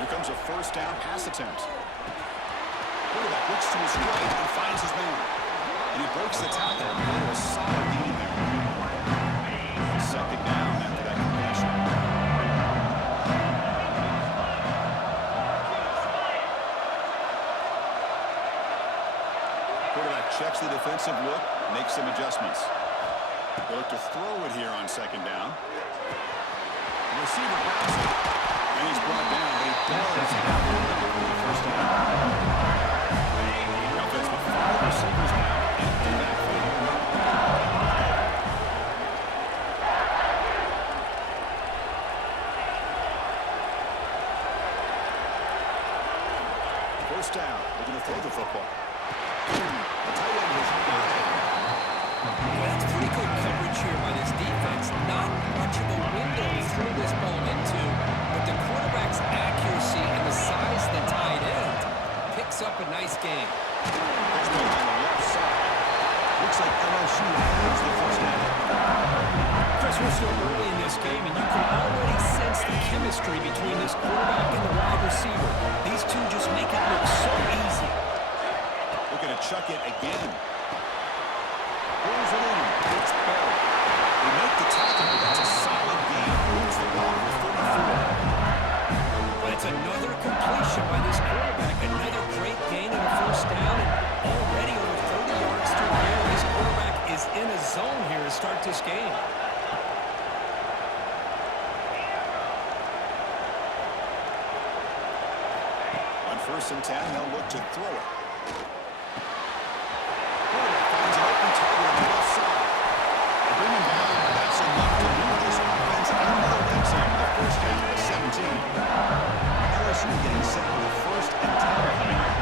Here comes a first down pass attempt. Quarterback looks to his right and finds his man. And he breaks the tackle. A solid gain there. Second down after that completion. Quarterback checks the defensive look, makes some adjustments. They look to throw it here on second down. The receiver grabs it. And he's brought down, but he does have the first down. The offense with 5 receivers now in that field. First down. They're going to throw the football. The tight end is that's pretty good coverage here by this defense. Not much of a window to throw this ball into, but the quarterback's accuracy and the size of the tight end picks up a nice game. That's on the left side. Looks like LSU has the first down. Chris, we're still early in this game, and you can already sense the chemistry between this quarterback and the wide receiver. These two just make it look so easy. Looking to chuck it again. Pulls it in. It's buried. They make the tackle, but that's a solid gain. Moves the ball to 34. But it's another completion by this quarterback. Another great gain on a first down, and already over 30 yards through the air. This quarterback is in a zone here to start this game. On 1st and 10, they'll look to throw it. Finds an open target on the left side. They bring him down, but that's enough to move this offense into the red zone. The first down to 17. LSU getting set for the 1st and 10 coming up.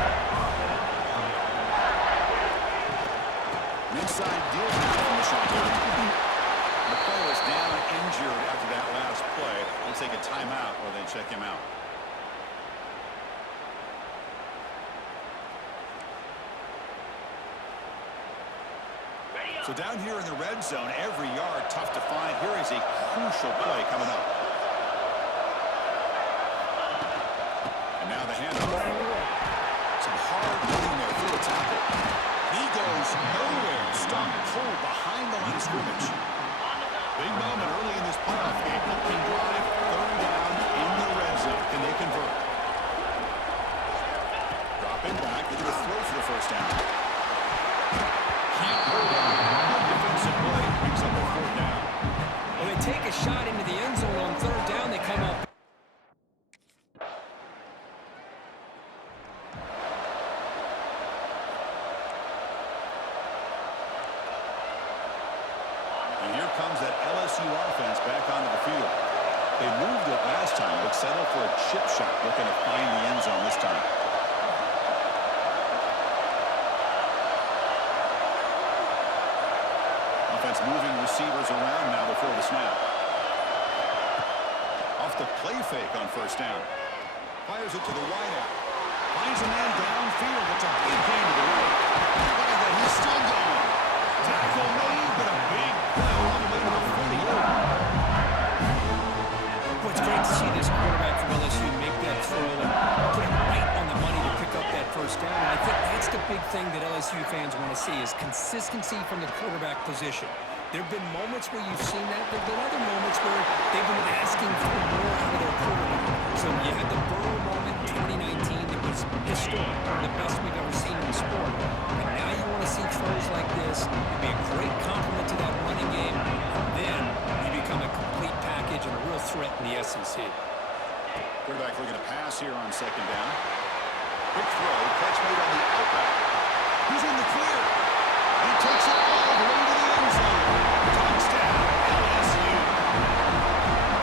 An inside deal from the shotgun. The player is down injured after that last play. They'll take a timeout or they check him out. So down here in the red zone, every yard tough to find. Here is a crucial play coming up. And now the handoff. Some hard hitting there through the tackle. He goes nowhere. Stopped cold behind the line of scrimmage. Big moment early in this playoff game. Looking drive, 3rd down in the red zone. Can they convert? Drop it back. They're going to throw for the first down. Can't hold on. Play brings up a 4th down. When they take a shot into the end zone on 3rd down, they come up. And here comes that LSU offense back onto the field. They moved it last time, but settled for a chip shot, looking to find the end zone this time. Offense moving receivers around now before the snap. Off the play fake on 1st down. Fires it to the wideout. Finds a man downfield. It's a big gain to the right. Look at that. He's still going. Tackle made, but a big play all the way to the 48. Well, it's great to see this quarterback from LSU make that throw and put it right on the money to pick up that first down. And I think that's the big thing that LSU fans want to see is consistency from the quarterback position. There have been moments where you've seen that. There have been other moments where they've been asking for more out of their quarterback. So you had the Burrow moment in 2019 that was historic, the best we've ever seen in the sport. But now you want to see throws like this. It'd be a great compliment to that running game. And then you become a complete package and a real threat in the SEC. Quarterback looking to pass here on 2nd down. Quick throw. Catch made on the outback. He's in the clear. He takes it all the way to the end zone. Touchdown, LSU.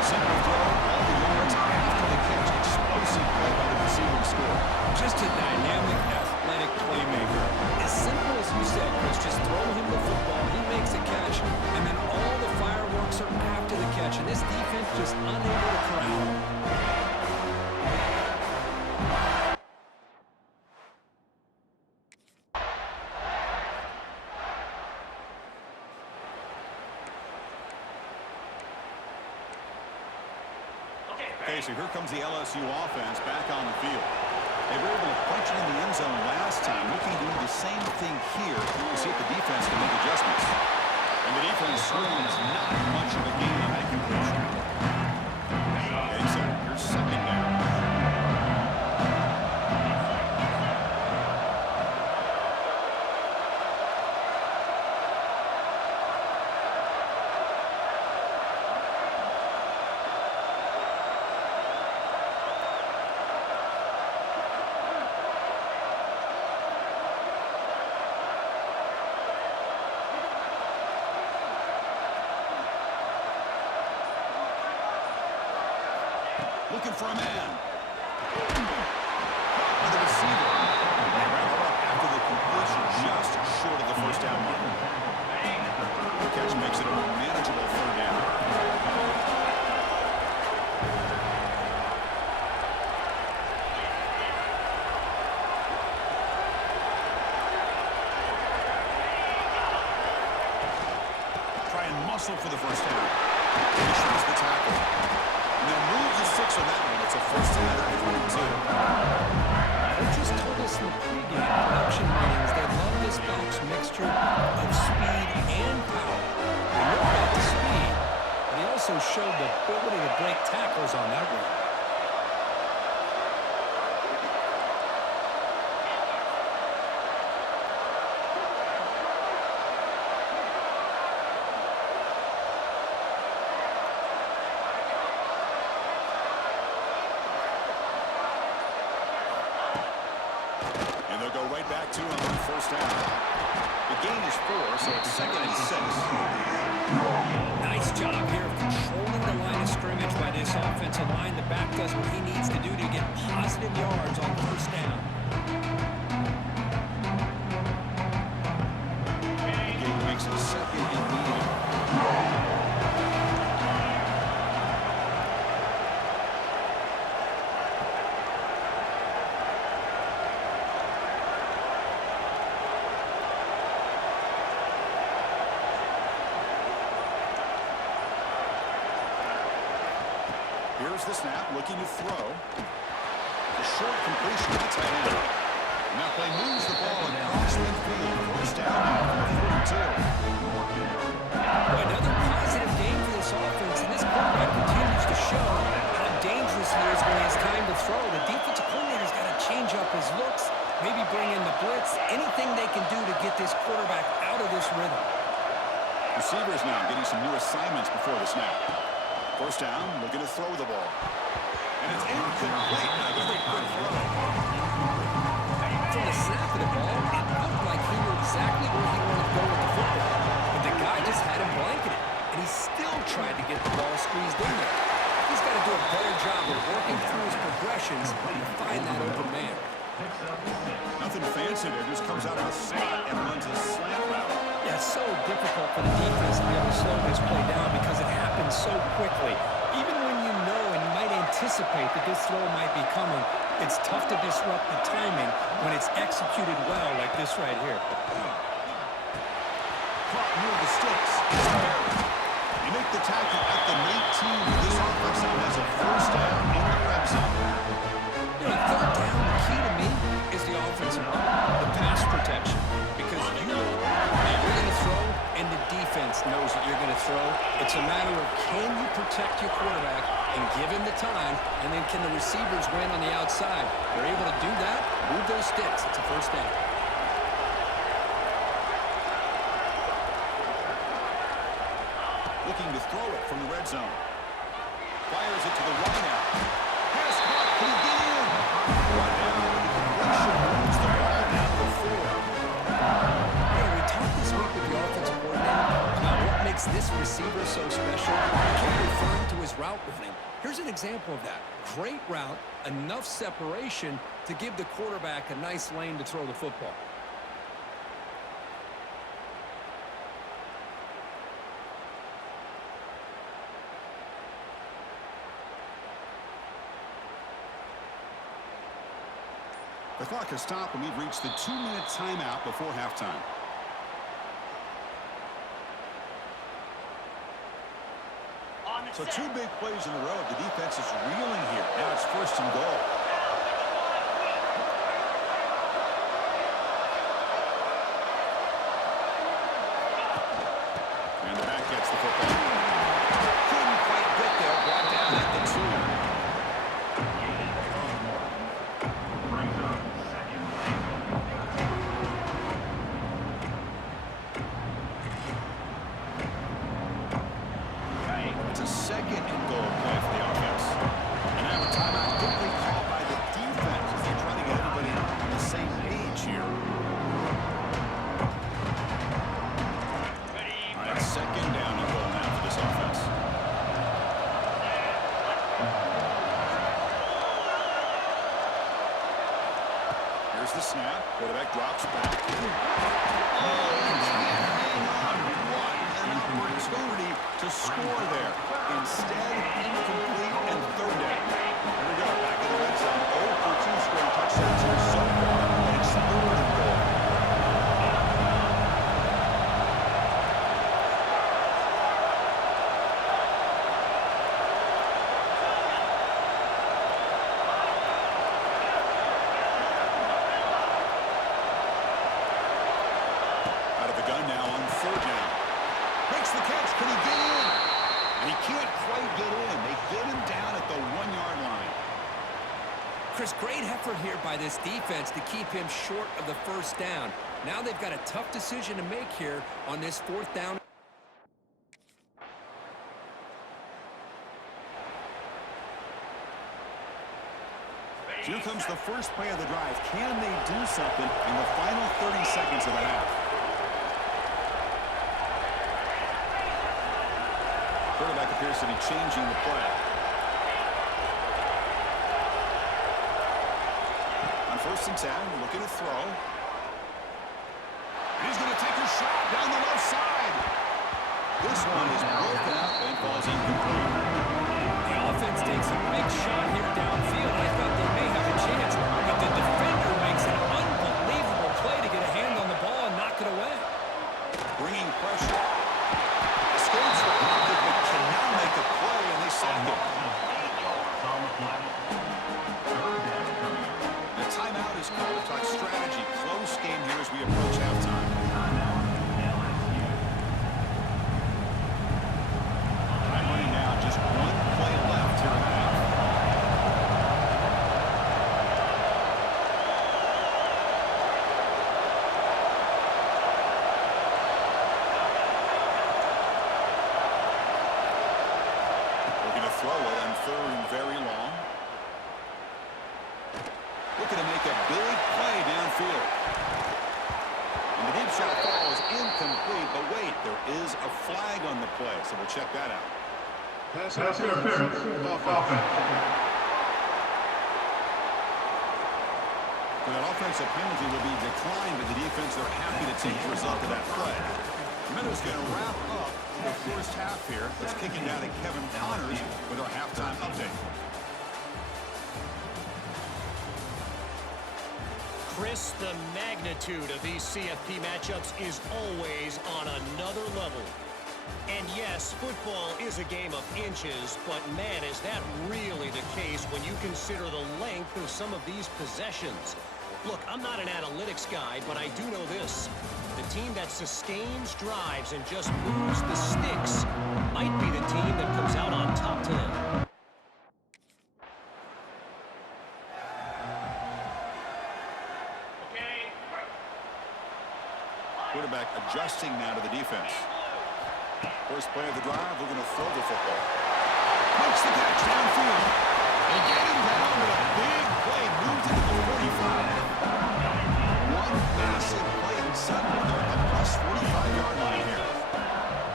Center throw, all the yards after the catch. Explosive play by the receiver to score. Just a dynamic, athletic playmaker. As simple as you said, Chris, just throw him the football, he makes a catch, and then all the fireworks are after the catch, and this defense just unable to corral him. Okay, so here comes the LSU offense back on the field. They were able to punch it in the end zone last time. Looking to do the same thing here to see if the defense can make adjustments. And the defense screens not much of a gain on that completion. Okay, so here's second down. Looking for a man. With the receiver. They wrap it up after the completion just short of the first down marker. The catch makes it a more manageable third down. Try and muscle for the first down. Finishes the tackle. And they'll move the 6 on that one. It's a first down at 42. Coaches told us in the pregame production meetings they love this back's mixture of speed and power. We know about the speed, but he also showed the ability to break tackles on that run. And they'll go right back to him on first down. The gain is 4, so it's 2nd and 6. Nice job here of controlling the line of scrimmage by this offensive line. The back does what he needs to do to get positive yards on first down. The gain makes it 2nd and 8. Here's the snap, looking to throw. A short completion to the tight end. And that play moves the ball across midfield. First down now from the 42. Another positive game for this offense, and this quarterback continues to show how dangerous he is when it's time to throw. The defensive coordinator's got to change up his looks, maybe bring in the blitz, anything they can do to get this quarterback out of this rhythm. Receivers now getting some new assignments before the snap. First down, looking to throw the ball. And it's incomplete. Another quick throw. From the snap of the ball, it looked like he knew exactly where he wanted to go with the football. But the guy just had him blanketed, and he still tried to get the ball squeezed in there. He's got to do a better job of working through his progressions to find that open man. Nothing fancy there. Just comes out of the slot and runs a slant route. Yeah, it's so difficult for the defense to be able to slow this play down because it happens so quickly. Even when you know and you might anticipate that this throw might be coming, it's tough to disrupt the timing when it's executed well like this right here. Caught near the sticks. You make the tackle at the 19. This offense now has a first down in the red zone. You know, third down, the key to me is the offensive line, the pass protection. Because you know that you're going to throw, and the defense knows that you're going to throw. It's a matter of can you protect your quarterback and give him the time, and then can the receivers win on the outside? They're able to do that, move those sticks. It's a first down. Looking to throw it from the red zone. Fires it to the right out. Pass caught. Can he get in? One down. Completion moves the ball down to 4. You know, we talked this week with the offensive coordinator about what makes this receiver so special. We kept referring to his route running. Here's an example of that. Great route, enough separation to give the quarterback a nice lane to throw the football. The clock has stopped, and we've reached the 2-minute timeout before halftime. On the So 2 big plays in a row. The defense is reeling here. Now it's 1st and goal. And the back gets the football. Couldn't quite get there. Brought down at the 2. It's a 2nd and goal play for the offense. And now a timeout quickly called by the defense as they try to get everybody on the same page here. All right, 2nd down and goal now for this offense. Here's the snap. Quarterback drops back. Oh, and can't hang on. What an opportunity to score there. Instead, incomplete and 3rd down. Here we go. Back in the red zone. 0 for 2 scoring touchdowns here so far. And it's 3rd and goal. Out of the gun now on 3rd down. Makes the catch. Can he get in? And he can't quite get in. They get him down at the 1-yard line. Chris, great effort here by this defense to keep him short of the 1st down. Now they've got a tough decision to make here on this 4th down. Here comes the first play of the drive. Can they do something in the final 30 seconds of the half? Quarterback appears to be changing the play. On 1st and 10, looking to throw. And he's going to take a shot down the left side. This one is broken up and falls incomplete. The offense takes a big shot here downfield. I thought they may have a chance, but the defender makes an unbelievable play to get a hand on the ball and knock it away. Bringing pressure. Escapes the pocket, but cannot make a play, and they sack him. The timeout is called to talk strategy. Close game here as we approach halftime. Time running down. Just 1 play left here in the half. Throw it on 3rd and very long. Looking to make a big play downfield. And the deep shot falls incomplete, but wait, there is a flag on the play, so we'll check that out. Pass interference. Offense. So that offensive penalty will be declined, but the defense, they're happy to take the result of that play. Minutes going to wrap up the 1st half here. Let's kick it down to Kevin Connors with our halftime update. Chris, the magnitude of these CFP matchups is always on another level. And yes, football is a game of inches, but man, is that really the case when you consider the length of some of these possessions. Look, I'm not an analytics guy, but I do know this. The team that sustains drives and just moves the sticks might be the team that comes out on top today. Quarterback adjusting now to the defense. First play of the drive, we're going to throw the football. Makes the catch downfield. They get him down with a big play. Moves into the 45. One massive play, and suddenly they're at the plus 45-yard line here.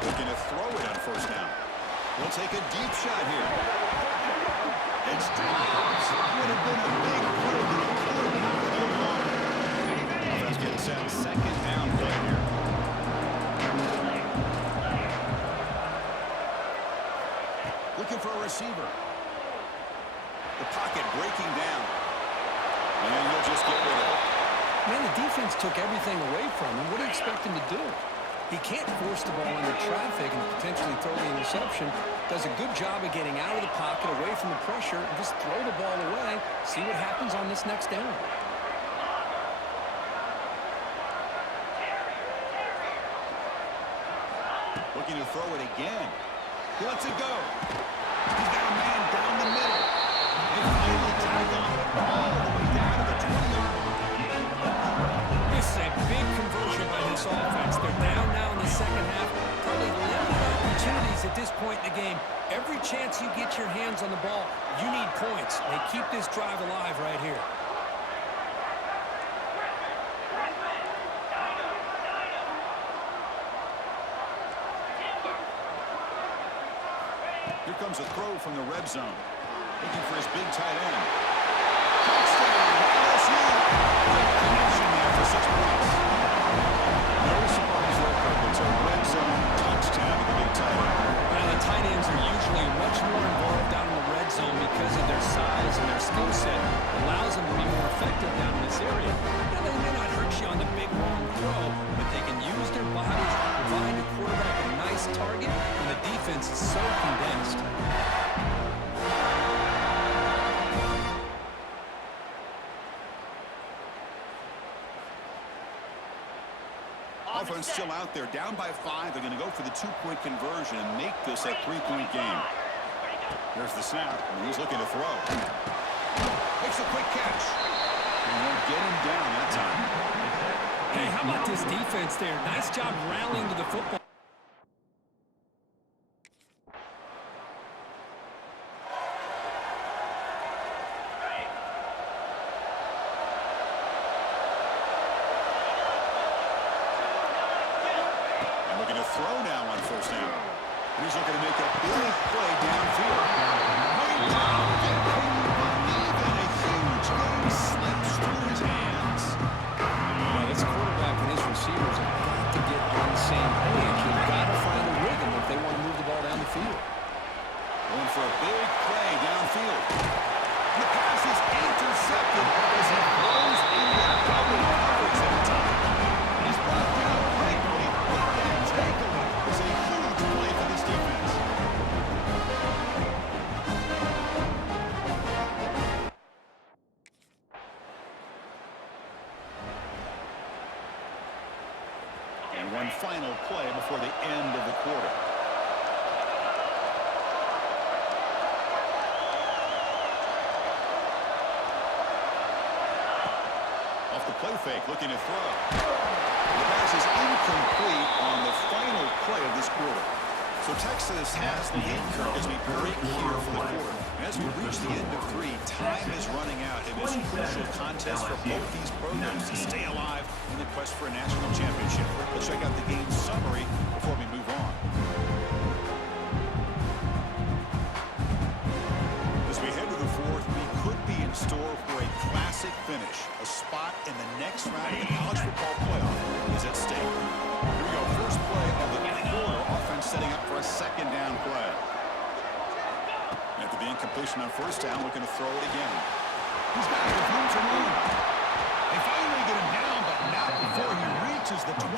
Looking to throw it on 1st down. They'll take a deep shot here. It's dropped. Would have been a big play, but it could not go long. Let's get set. 2nd down play here. Looking for a receiver. The pocket breaking down. And you'll just get rid of it. Man, the defense took everything away from him. What do you expect him to do? He can't force the ball into traffic and potentially throw the interception, does a good job of getting out of the pocket, away from the pressure, and just throw the ball away. See what happens on this next down. Looking to throw it again. He lets it go. He's got a man down the middle. They finally tackle him all the way down to the 20-yard line. This is a big conversion by this offense. They're down now in the second half. Probably limited opportunities at this point in the game. Every chance you get your hands on the ball, you need points. They keep this drive alive right here. Here comes a throw from the red zone. Looking for his big tight end. Touchdown, LSU. Great connection there for 6 points. No surprise there, Kirk. It's a red zone touchdown to the big tight end. Well, the tight ends are usually much more involved down in the red zone because of their size and their skill set. Allows them to be more effective down in this area. Now, they may not hurt you on the big long throw, but they can use their bodies to provide the quarterback a nice target when the defense is so condensed. Offense still out there, down by 5. They're going to go for the 2-point conversion and make this a 3-point game. There's the snap, and he's looking to throw. Makes a quick catch. And won't get him down that time. Hey, how about this defense there? Nice job rallying to the football. Throw now on first down. He's looking to make a big play downfield. Great job. Can you believe it? A huge game slips through his hands. Well, this quarterback and his receivers have got to get on the same page. They've got to find a rhythm if they want to move the ball down the field. Going for a big play downfield. The pass is intercepted as he blows into double coverage that time. He's brought down quickly, but that takeaway is a huge play for this defense. And one final play before the end of the quarter. Off the play fake, looking to throw. The pass is incomplete on the final play of this quarter. So Texas has the lead, Kirk, as we break here for the quarter. And as we reach the end of 3, time is running out in this crucial contest for both these programs to stay alive in the quest for a national championship. Let's check out the game summary before we move on. As we head to the 4th, we could be in store for a classic finish. A spot in the next round of the college football playoff is at stake. Here we go. First play of the quarter. Offense setting up for a second down play. After the incompletion on first down, looking to throw it again. He's got it with room to run. They finally get him down, but not before he reaches the 28.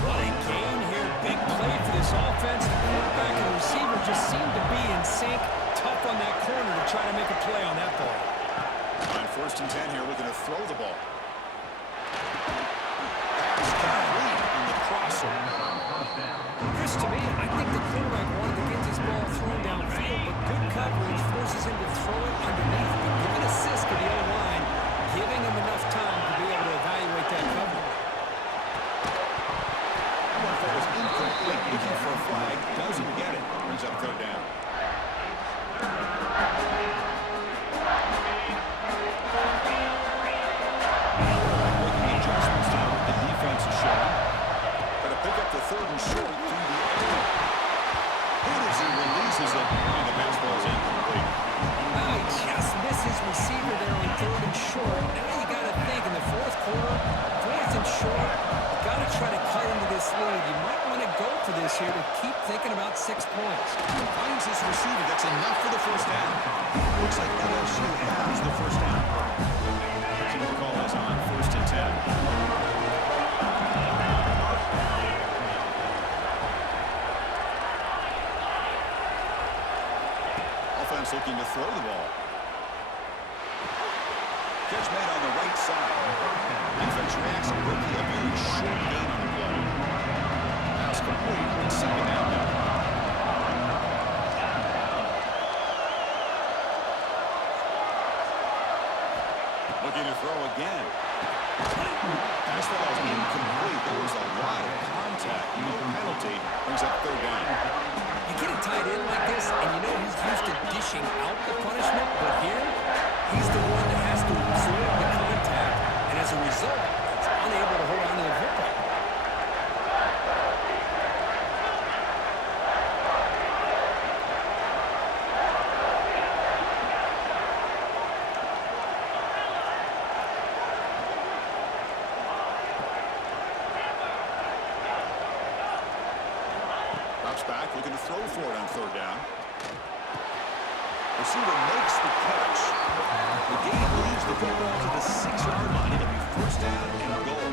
What a gain here. Big play for this offense. The quarterback and the receiver just seem to be in sync. Tough on that corner to try to make a play on that ball. On first and 10 here, looking to throw the ball. Pass complete on the crosser. Chris, to me, I think the quarterback wanted to get this ball thrown downfield, but good coverage forces him to throw it underneath. But give an assist to the O-line, giving him enough time to be able to evaluate that coverage. That one falls incomplete, looking for a flag, doesn't get it, brings up third down. Making adjustments now with the defense is showing. Going to pick up the 3rd and short through the air. He releases it, and the baseball is incomplete. Well, he just misses receiver there on 3rd and short. Now you got to think in the 4th quarter, 4th and short, you got to try to cut into this lead. You might want to go for this here to keep thinking about 6 points. Finds this receiver. That's enough for the first down. Looks like LSU has the first down. Seems to call this on first and 10. is looking to throw the ball. Catch made on the right side. Defense reacts quickly. A very short gain on the play. Pass complete. It's second down now. Looking to throw again. Pass that was incomplete. There was a lot of contact. No penalty. Brings up third down. You get it tied in like this, and you know he's used to dishing out the punishment, but here, he's the one that has to absorb the contact, and as a result, he's unable to hold on to the football. Drops back, looking to throw for it on third down. Receiver makes the catch. The game leaves the football to the 6-yard line. It'll be first down and goal.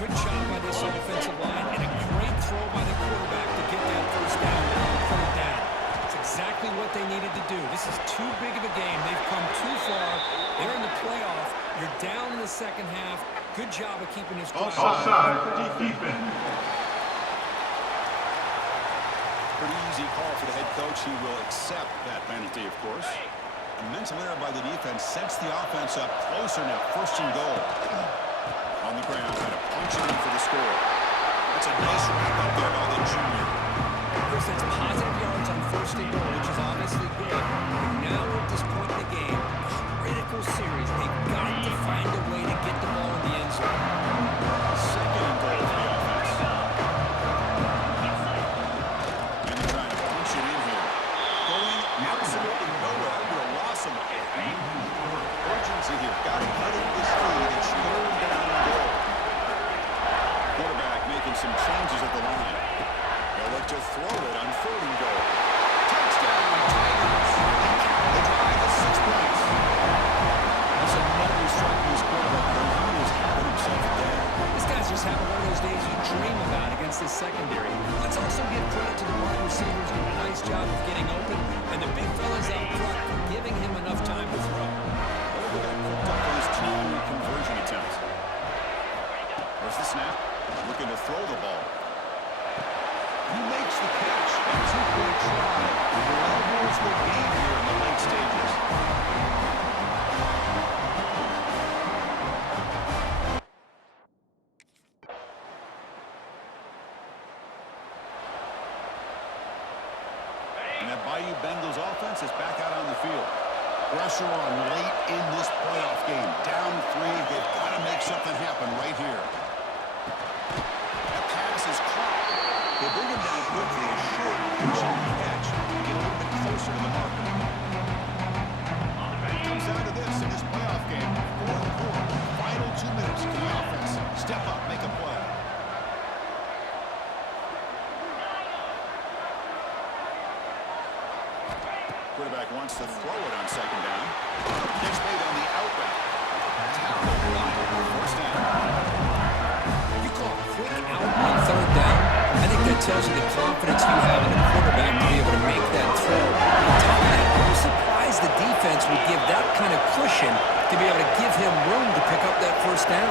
Good job by this offensive line, and a great throw by the quarterback to get that first down on third down. It's exactly what they needed to do. This is too big of a game. They've come too far. They're in the playoff. You're down in the second half. Good job of keeping this drive. Offside, defense. Pretty easy call for the head coach. He will accept that penalty, of course. A mental error by the defense sets the offense up closer now. First and goal. On the ground, trying to punch it in for the score. That's a nice wrap up there by the junior. Chris, that's positive yards on first and goal, which is obviously good. But now at this point in the game, critical series. They've got to find a way to get the ball in the end zone. Second and goal for the offense. And they're trying to punch it in here. Going absolutely nowhere. We'll loss him. Urgency here. Got to cut it this lead. It's third down and goal. Quarterback making some changes at the line. They'll look to throw it on third and goal. Touchdown, Tigers. They tie the 6 points. That's another strike from his quarterback. He was having himself a day. This guy's just having one of those days you dream about against this secondary. Let's also give credit to the wide receivers doing a nice job of getting open, and the big fellas up front for giving him enough time to throw. Oh, they got cooked up on his two-point conversion attempt. There's the snap. Looking to throw the ball. He makes the catch. A two-point try. Levels the game here in the late stages. And that Bayou Bengals offense is back out on the field. Pressure on late in this playoff game. Down 3. They've got to make something happen right here. That pass is caught. They bring him down quickly. A short pitching catch to get a little bit closer to the marker. It comes down to this in this playoff game. Fourth quarter. Final 2 minutes. Can the offense step up, make a play? Quarterback wants to throw it on second down. Catch made on the outback. Tackle block. First down. You call a quick out on third down. I think that tells you the confidence you have in the quarterback to be able to make that throw. On top of that, I'm surprised the defense would give that kind of cushion to be able to give him room to pick up that first down.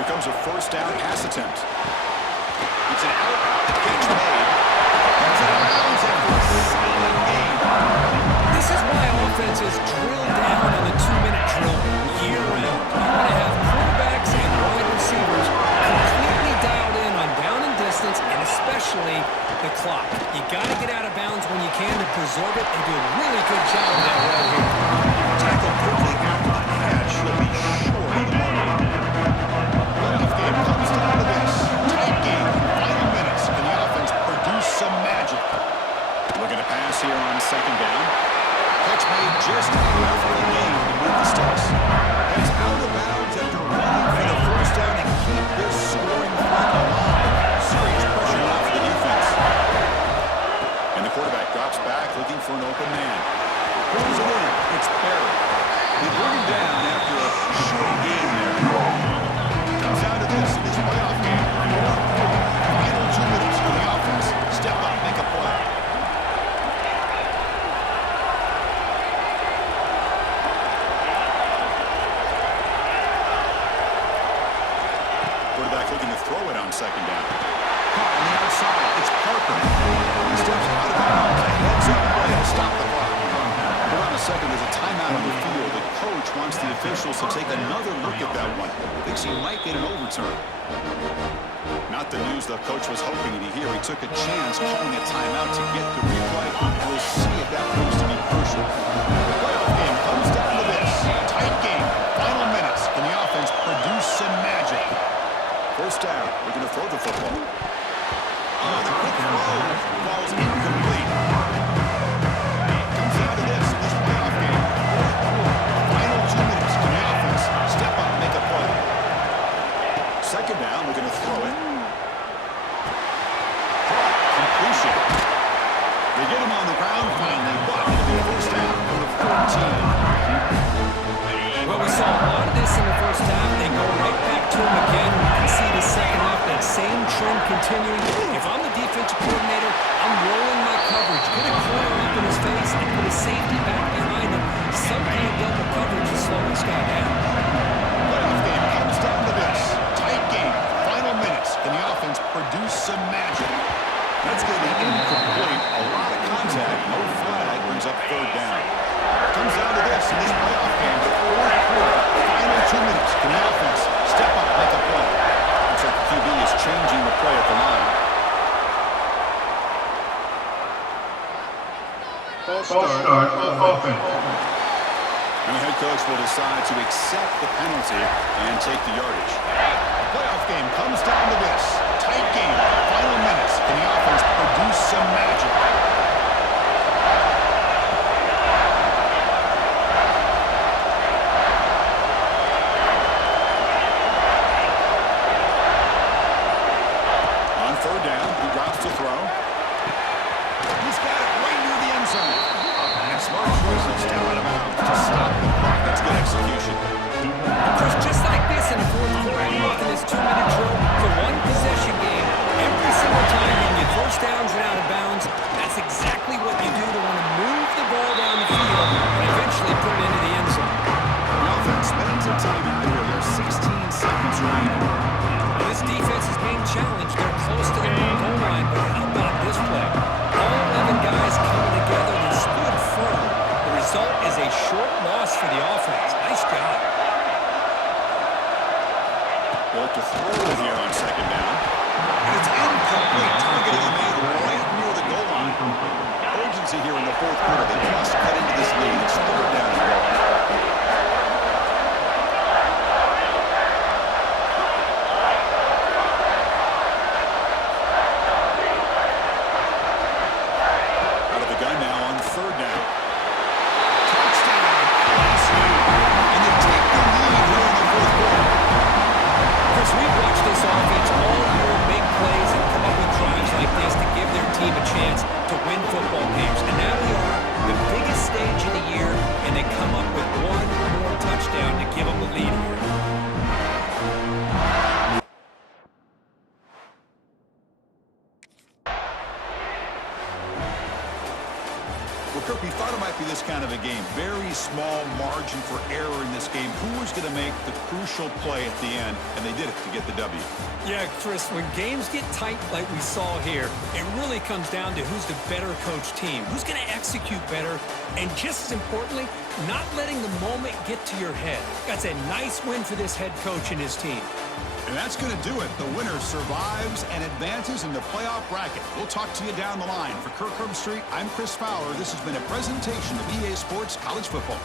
Here comes a first down pass attempt. It's an out. Catch made. That's out of bounds after a solid game. This is why offenses drill down on the 2-minute drill year-round. You want to have quarterbacks and wide receivers completely dialed in on down and distance, and especially the clock. You got to get out of bounds when you can to preserve it, and do a really good job of that right here. Tackle quickly after the catch. He'll be short of the mark. Playoff game comes down to this. Tight game. Final minutes. Can the offense produce some magic? Looking to pass here on second down. Catch made just enough of the game to move the sticks. He's out of bounds after running for the first down and keep this scoring threat alive. Serious pressure now for the defense. And the quarterback drops back looking for an open man. Pulls it in. It's Perry. They bring him down after a short game there. Comes down to this in this playoff game. Final 2 minutes for the offense. Step up, make a play. officials to take another look at that one. Thinks he might get an overturn. Not the news the coach was hoping to hear. He took a chance calling a timeout to get the replay. We'll see if that proves to be crucial. The playoff game comes down to this. Tight game. Final minutes. Can the offense produce some magic? First down. We're going to throw the football. Oh, the quick throw. Ball's incomplete. Comes down to this playoff game. Final 2 minutes. Can the offense step up and make a play? Second down. We're going to throw it. Completion. They get him on the ground finally, but it'll be a first down for the 14. Well, we saw a lot of this in the first half. They go right back to him again. We can see the second half, that same trend continuing. If I'm the defensive coordinator, I'm rolling my coverage. Put a corner up in his face and put a safety back behind him. Some kind of double coverage to slow this guy down. Playoff game comes down to this. Tight game. Final minutes. Can the offense produce some magic? That's going to be incomplete. A lot of contact. No flag brings up third down. Comes down to this in this playoff game. Fourth quarter. Final 2 minutes. Can the offense step up, make a play? Looks like the QB is changing the play at the line. False start on offense. And the head coach will decide to accept the penalty and take the yardage. The playoff game comes down to this. Tight game. Final minutes. Can the offense produce some magic? On third down, he drops to throw. He's got it right near the end zone. And smart choice of step out of bounds to stop the clock. That's good execution. Chris, just like this in the fourth quarter, in this 2-minute drill, for one possession game, every single time you get first downs and out of bounds, that's exactly what you do to want to move the ball down the field and eventually put it into the end zone. The offense spending some time out here. There's 16 seconds remaining. Well, this defense is being challenged. They're close to their own goal line, but how about this play? All 11 guys coming together and stood firm. The result is a short loss for the offense. Nice job. Well, to throw here on second down. And it's incomplete. Targeting a man right near the goal line. Urgency here in the fourth quarter. They must cut into this lead. It's third down and goal. Out of the gun now on third down. Touchdown. LSU. And they take the lead here in the fourth quarter. Chris, we've watched this offense all year make plays and come up with drives like this to give their team a chance to win football games. And now we are the biggest stage of the year, and they come up with one more touchdown to give them the lead here. Well, Kirk, we thought it might be this kind of a game. Very small margin for error in this game. Who was going to make the crucial play at the end? And they did it to get the W. Yeah, Chris, when games get tight like we saw here, it really comes down to who's the better coached team, who's going to execute better, and just as importantly, not letting the moment get to your head. That's a nice win for this head coach and his team. And that's going to do it. The winner survives and advances in the playoff bracket. We'll talk to you down the line. For Kirk Herbstreit, I'm Chris Fowler. This has been a presentation of EA Sports College Football.